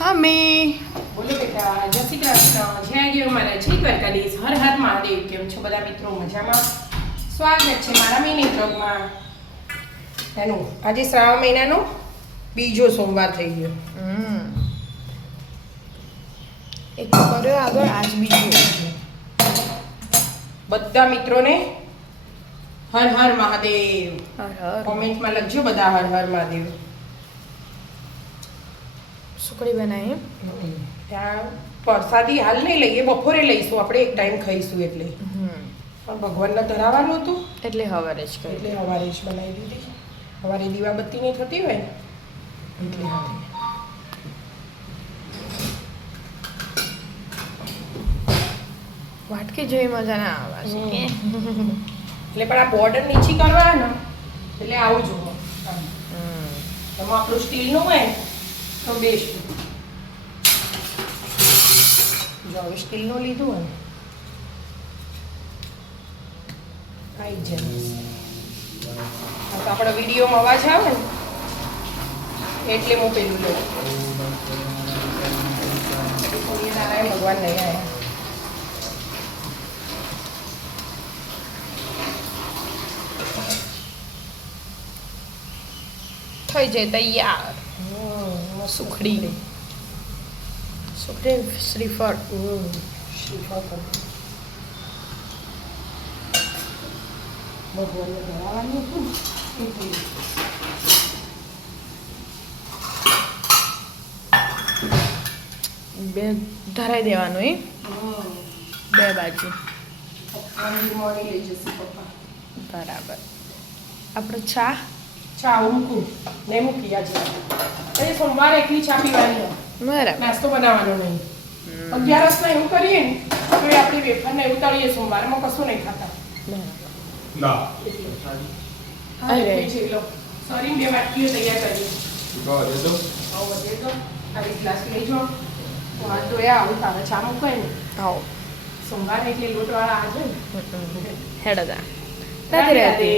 હા મેં બોલો બેટા, જય શ્રી કૃષ્ણ, જય ગયો મારા જય દ્વારકાધીશ, હર હર મહાદેવ. કેમ છો બધા મિત્રો? મજામાં? સ્વાગત છે મારા મિની બ્લોગમાં. એનું આજે શ્રાવણ મહિનાનો બીજો સોમવાર થઈ ગયો. એક કર્યો આગળ, આજ બીજો. બધા મિત્રોને હર હર મહાદેવ. હર હર. કોમેન્ટમાં લખજો બધા હર હર મહાદેવ. સુખડી બનાવી ત્યાં પ્રસાદી હાલ નહીં લઈએ, બપોરે લઈશું આપણે, એક ટાઈમ ખાઈશું એટલે. પણ ભગવાનને ધરાવવાનું હતું એટલે હવારે જ કરી. એટલે સવારે જ બનાવી દીધી. સવારે દીવાબત્તી નહીં થતી હોય ને એટલે વાટકી જેવી મજા ના આવે છે કે એટલે પણ આ બોર્ડર નીચી કરવા ને એટલે આવું જોવો. એમાં આપણું સ્ટીલનું હોય ને તો બેસ્ટ. જો હવે સ્ટીલનું લીધું હોય ને આવી જાય. આ તો આપણા વિડીયોમાં અવાજ આવે ને એટલે હું પેલું લઉં. સૂર્યનારાયણ ભગવાન નહીં આવ્યા. થઈ જાય તૈયાર સુખડી. સુખડી શ્રીફળ. શ્રીફળ કરી ભગવાનને ધરાવવાનું હતું ને. બે ધરાઈ દેવાનું એ બે બાજુ. મોડી લઈ જશે પપ્પા. બરાબર. આપણે ચા ચા મૂકું નહીં મૂકી આજે. એ સોમવારે એકલી ચા પીવાની હોય, બરાબર. નાસ્તો બનાવવાનો નહીં. 11 એવું કરીએ ને તો એ આપણી વેફરને એવું તળીએ સોમવારમાં, કશું નહીં ખાતા. ના અરે. સોરી, 2 વાટકીઓ તૈયાર કરી. તો દેજો વધે તો આવી ગ્લાસ લઈ જાઓ. તો હાથ ધોયા આવું તારે ચા મૂકાય ને આવો સોમવાર એટલે લોટવાળા આજે ને. હેડો તા. રાધે રાધે.